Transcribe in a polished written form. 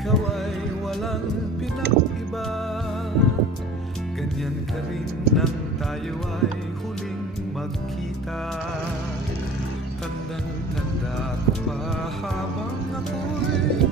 Ikaw ay walang pinag-iba, ganyan ka rin nang tayo ay huling magkita. Tandang-tanda ko pa habang ako'y